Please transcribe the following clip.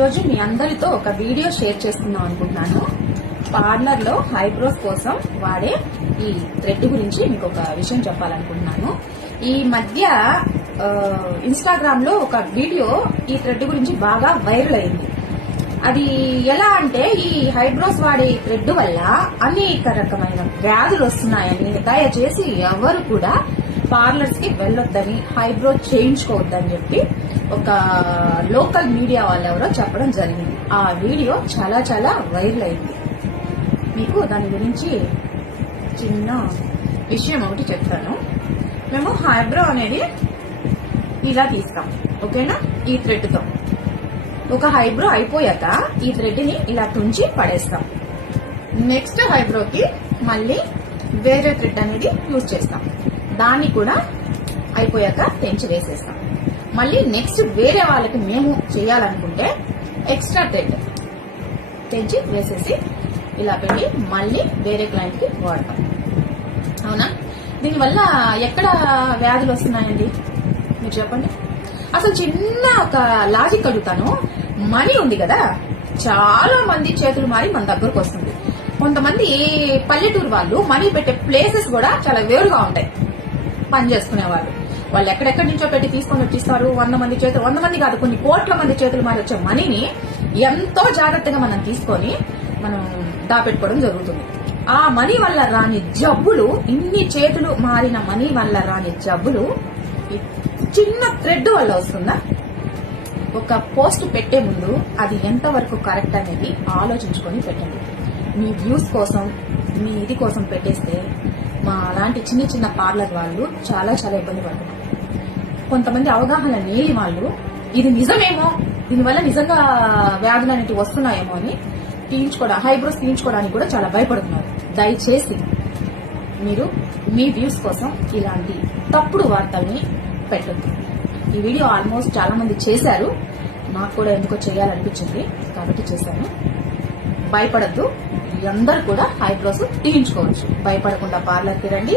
రోజు మీ అందరితో ఒక వీడియో షేర్ చేసుకుందాం అనుకుంటున్నాను. పార్లర్ లో ఐబ్రోస్ కోసం వాడే ఈ థ్రెడ్ గురించి మీకు ఒక విషయం చెప్పాలనుకుంటున్నాను. ఈ మధ్య ఇన్స్టాగ్రామ్ లో ఒక వీడియో ఈ థ్రెడ్ గురించి బాగా వైరల్ అయింది. అది ఎలా అంటే ఈ ఐబ్రోస్ వాడే థ్రెడ్ వల్ల అనేక రకమైన వ్యాధులు వస్తున్నాయని, దయచేసి ఎవరు కూడా పార్లర్స్ కి వెళ్ళొద్దని, ఐబ్రో చేయించుకోవద్దని చెప్పి ఒక లోకల్ మీడియా వాళ్ళు ఎవరో చెప్పడం జరిగింది. ఆ వీడియో చాలా చాలా వైరల్ అయింది. మీకు దాని గురించి చిన్న విషయం ఒకటి చెప్తాను. మేము ఐబ్రో అనేది ఇలా తీస్తాం, ఓకేనా? ఈ థ్రెడ్ తో ఒక ఐబ్రో అయిపోయాక ఈ థ్రెడ్ ని ఇలా తుంచి పడేస్తాం. నెక్స్ట్ ఐబ్రోకి మళ్ళీ వేరే థ్రెడ్ అనేది యూజ్ చేస్తాం. దాన్ని కూడా అయిపోయాక తెంచి వేసేస్తాం. మళ్ళీ నెక్స్ట్ వేరే వాళ్ళకి మేము చేయాలనుకుంటే ఎక్స్ట్రా థ్రెడ్ తెంచి వేసేసి ఇలా పెట్టి మళ్ళీ వేరే క్లయింట్ కి వాడతాం. అవునా? దీనివల్ల ఎక్కడ వ్యాధులు వస్తున్నాయండి మీరు చెప్పండి. అసలు చిన్న ఒక లాజిక్ అడుగుతాను. మనీ ఉంది కదా, చాలా మంది చేతులు మారి మన దగ్గరకు వస్తుంది. కొంతమంది పల్లెటూరు వాళ్ళు మనీ పెట్టే ప్లేసెస్ కూడా చాలా వేరుగా ఉంటాయి. పని చేసుకునే వాళ్ళు ఎక్కడెక్కడి నుంచో పెట్టి తీసుకొని వచ్చిస్తారు. 100 మంది చేతులు, 100 మంది కాదు, కొన్ని కోట్ల మంది చేతులు మారి వచ్చే మనీని ఎంతో జాగ్రత్తగా మనం తీసుకొని మనం దాపెట్టుకోవడం జరుగుతుంది. ఆ మనీ వల్ల రాని జబ్బులు, ఇన్ని చేతులు మారిన మనీ వల్ల రాని జబ్బులు చిన్న థ్రెడ్ వల్ల వస్తుందా? ఒక పోస్ట్ పెట్టే ముందు అది ఎంతవరకు కరెక్ట్ అనేది ఆలోచించుకొని పెట్టండి. మీ వ్యూస్ కోసం, మీ ఇది కోసం పెట్టేస్తే మా అలాంటి చిన్న చిన్న పార్లర్ వాళ్ళు చాలా చాలా ఇబ్బంది పడుతున్నారు. కొంతమంది అవగాహన లేని వాళ్ళు ఇది నిజమేమో, దీనివల్ల నిజంగా వ్యాధులు అనేవి వస్తున్నాయేమో అని ఐబ్రోస్ తీయించుకోవడానికి కూడా చాలా భయపడుతున్నారు. దయచేసి మీరు మీ వ్యూస్ కోసం ఇలాంటి తప్పుడు వార్తల్ని పెట్టద్దు. ఈ వీడియో ఆల్మోస్ట్ చాలా మంది చేశారు. నాకు కూడా ఎందుకో చేయాలనిపించింది కాబట్టి చేశాను. భయపడద్దు. అందరూ కూడా ఐబ్రోస్ తీయించుకోవచ్చు. భయపడకుండా పార్లర్కి రండి.